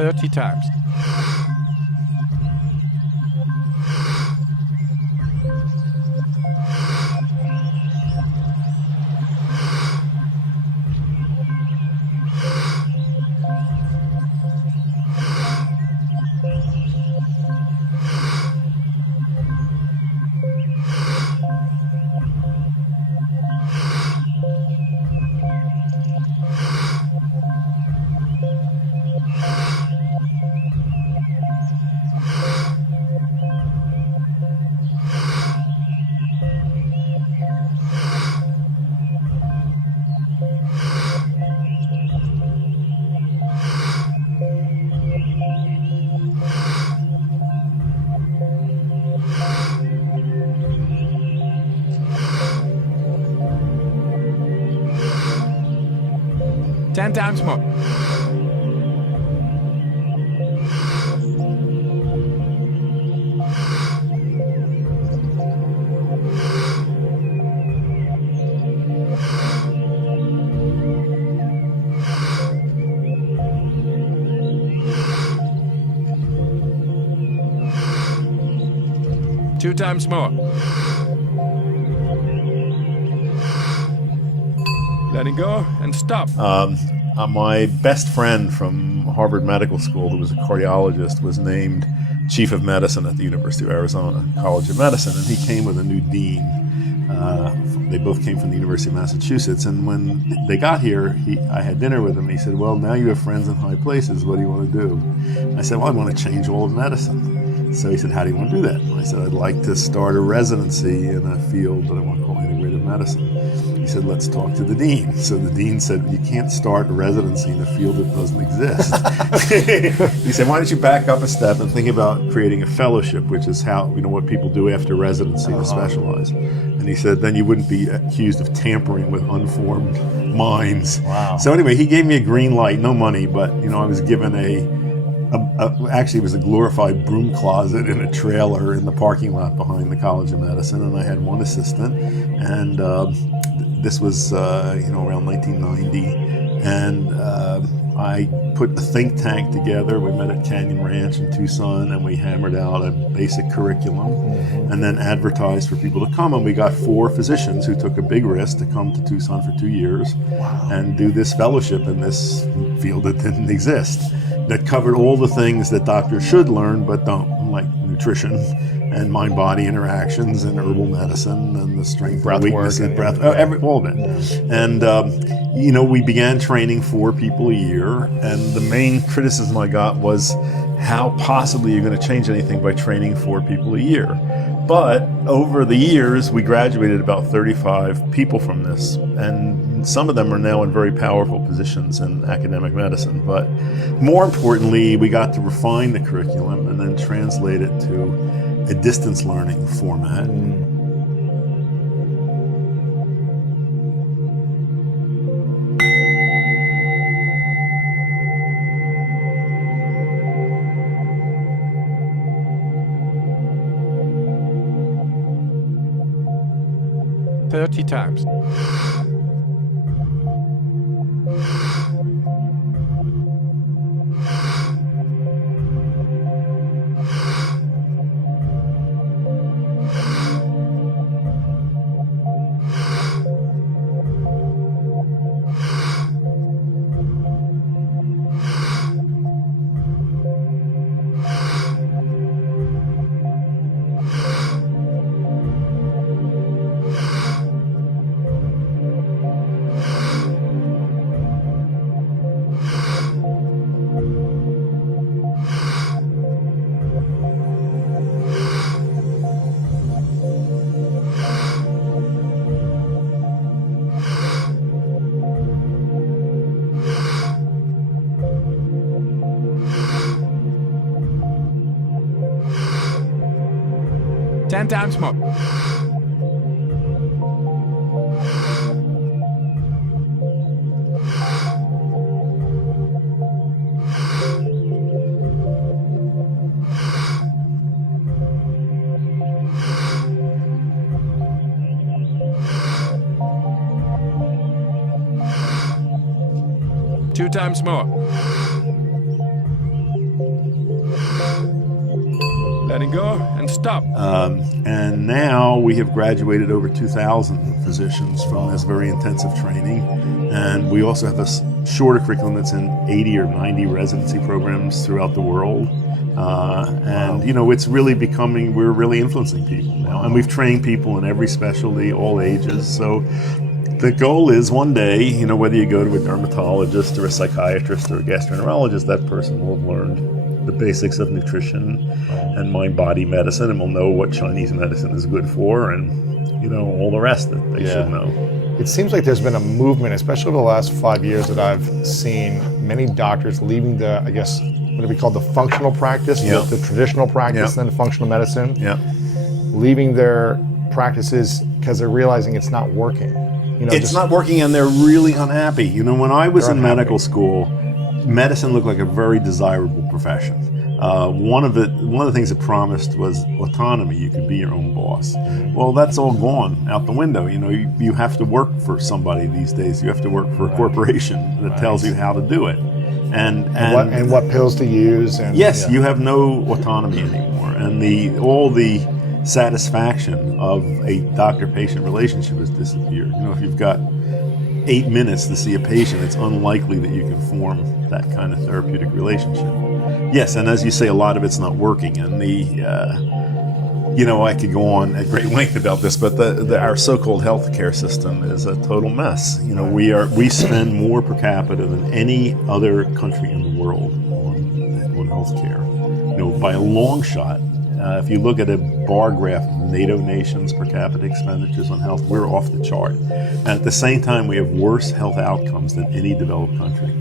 30 times. Ten times more. Two times more. Letting go and stop. My best friend from Harvard Medical School, who was a cardiologist, was named chief of medicine at the University of Arizona College of Medicine, and he came with a new dean. They both came from the University of Massachusetts, and when they got here, I had dinner with him. He said, "Well, now you have friends in high places. What do you want to do?" I said, "Well, I want to change all of medicine." So he said, "How do you want to do that?" And I said, "I'd like to start a residency in a field that I want to call integrative medicine." He said, "Let's talk to the dean." So the dean said, "You can't start a residency in a field that doesn't exist." He said, "Why don't you back up a step and think about creating a fellowship, which is how, what people do after residency to specialize." And he said, "Then you wouldn't be accused of tampering with unformed minds." Wow. So anyway, he gave me a green light, no money, but I was given actually it was a glorified broom closet in a trailer in the parking lot behind the College of Medicine, and I had one assistant, and this was around 1990, and I put the think tank together. We met at Canyon Ranch in Tucson, and we hammered out a basic curriculum, and then advertised for people to come, and we got 4 physicians who took a big risk to come to Tucson for 2 years and do this fellowship in this field that didn't exist, that covered all the things that doctors should learn but don't, like nutrition and mind-body interactions and herbal medicine and the strength and weakness and breath, all of it. Yeah. And we began training 4 people a year, and the main criticism I got was, how possibly you're going to change anything by training 4 people a year? But over the years, we graduated about 35 people from this, and some of them are now in very powerful positions in academic medicine. But more importantly, we got to refine the curriculum and then translate it to a distance learning format. Thirty times. Ten times more. Two times more. Letting go and stop. And now we have graduated over 2,000 physicians from this very intensive training. And we also have a shorter curriculum that's in 80 or 90 residency programs throughout the world. And, you know, it's really becoming, we're really influencing people now. And we've trained people in every specialty, all ages. So the goal is one day, you know, whether you go to a dermatologist or a psychiatrist or a gastroenterologist, that person will have learned the basics of nutrition and mind-body medicine, and will know what Chinese medicine is good for, and, you know, all the rest that they should know. It seems like there's been a movement, especially over the last 5 years, that I've seen many doctors leaving the, I guess, what do we call the functional practice, the traditional practice, and then the functional medicine, leaving their practices because they're realizing it's not working. You know, it's not working, and they're really unhappy. You know, when I was in medical school, medicine looked like a very desirable profession. One of the things it promised was autonomy. You could be your own boss. Well, that's all gone out the window. You know, you have to work for somebody these days. You have to work for a corporation that tells you how to do it, and what pills to use. And you have no autonomy anymore, and all the satisfaction of a doctor-patient relationship has disappeared. You know, if you've got 8 minutes to see a patient, it's unlikely that you can form that kind of therapeutic relationship. Yes, and as you say, a lot of it's not working, and you know, I could go on at great length about this, but our so-called healthcare system is a total mess. You know, we spend more per capita than any other country in the world on healthcare. You know, by a long shot. If you look at a bar graph of NATO nations' per capita expenditures on health, we're off the chart. And at the same time, we have worse health outcomes than any developed country.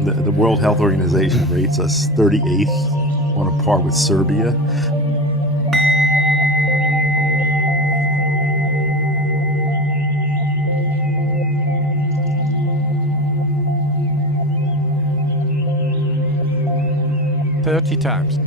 The World Health Organization rates us 38th, on a par with Serbia. "30 times.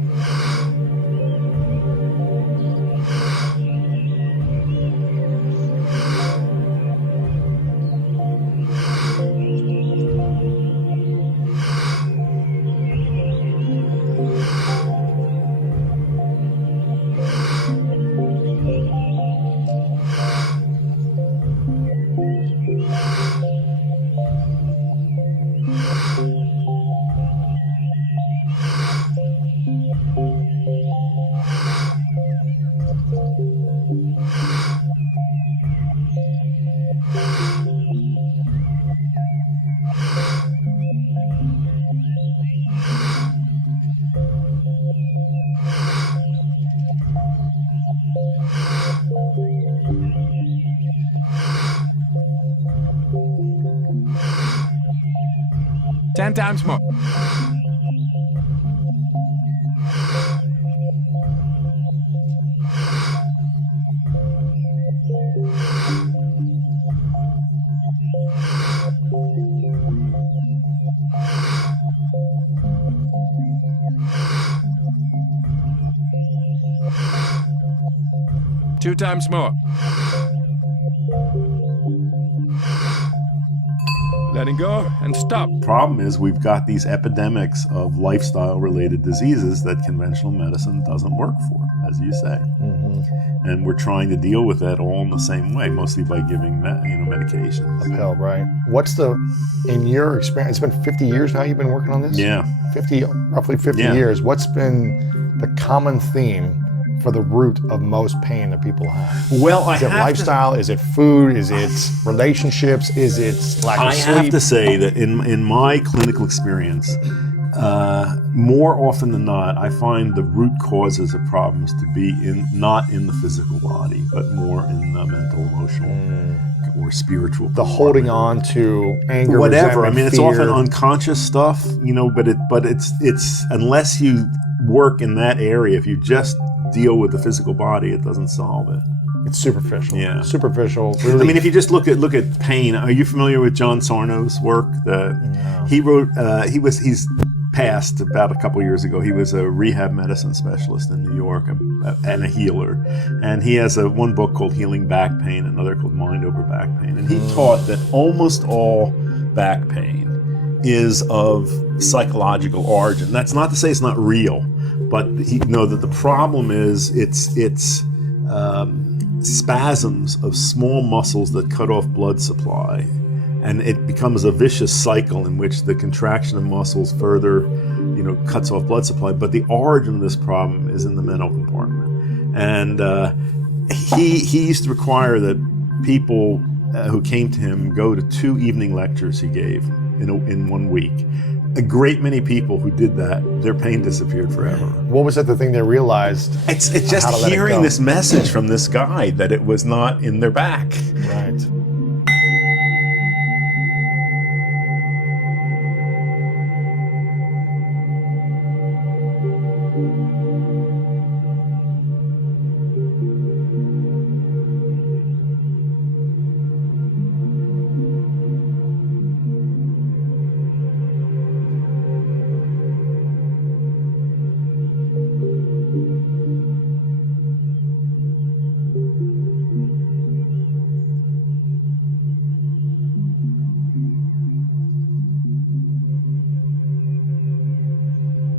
"10 times more. "2 times more. Letting go and stop. Problem is, we've got these epidemics of lifestyle-related diseases that conventional medicine doesn't work for, as you say. And we're trying to deal with that all in the same way, mostly by giving medications. A pill, right? In your experience, it's been 50 years now you've been working on this? Yeah. Roughly 50 years. What's been the common theme for the root of most pain that people have? Well, is it lifestyle? Is it food? Is it relationships? Is it lack of sleep? I have to say that in my clinical experience, more often than not, I find the root causes of problems to be not in the physical body, but more in the mental, emotional, or spiritual. The holding on to anger, whatever. I mean, it's fear. often unconscious stuff, you know. But it's unless you work in that area, if you just deal with the physical body, it doesn't solve it. It's superficial. Yeah. Superficial. Really. I mean, if you just look at pain, are you familiar with John Sarno's work? No. He wrote. He's passed about a couple years ago. He was a rehab medicine specialist in New York and a healer. And he has one book called Healing Back Pain, another called Mind Over Back Pain. And he taught that almost all back pain is of psychological origin. That's not to say it's not real, but that the problem is it's spasms of small muscles that cut off blood supply, and it becomes a vicious cycle in which the contraction of muscles further, cuts off blood supply. But the origin of this problem is in the mental compartment, and he used to require that people who came to him go to 2 evening lectures he gave in 1 week. A great many people who did that, their pain disappeared forever. What was the thing they realized? It's just hearing this message from this guy that it was not in their back. Right.